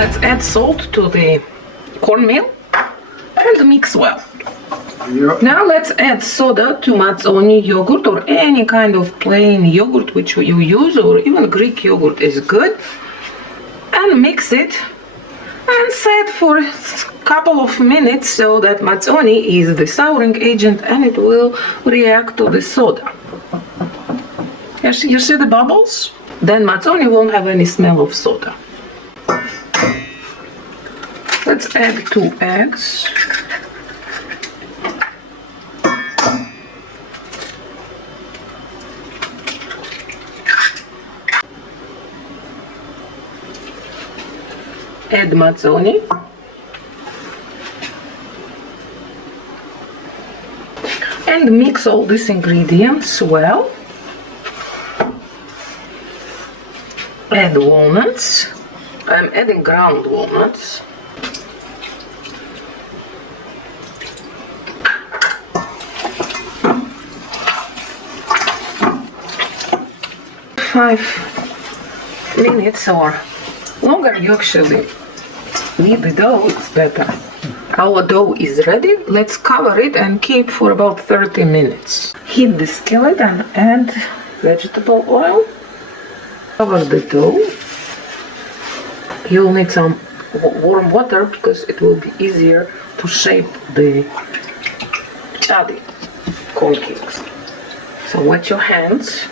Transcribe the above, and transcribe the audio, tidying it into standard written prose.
Let's add salt to the cornmeal and mix well. Yep. Now let's add soda to matsoni yogurt or any kind of plain yogurt which you use, or even Greek yogurt is good, and mix it and set for a couple of minutes so that matsoni is the souring agent and it will react to the soda. You see the bubbles? Then matsoni won't have any smell of soda. Let's add 2 eggs. Add matsoni. And mix all these ingredients well. Add walnuts. I'm adding ground walnuts. Five minutes or longer you actually knead the dough, it's better. Our dough is ready. Let's cover it and keep for about 30 minutes. Heat the skillet and add vegetable oil. Cover the dough. You'll need some warm water because it will be easier to shape the Mchadi corn cakes. So wet your hands.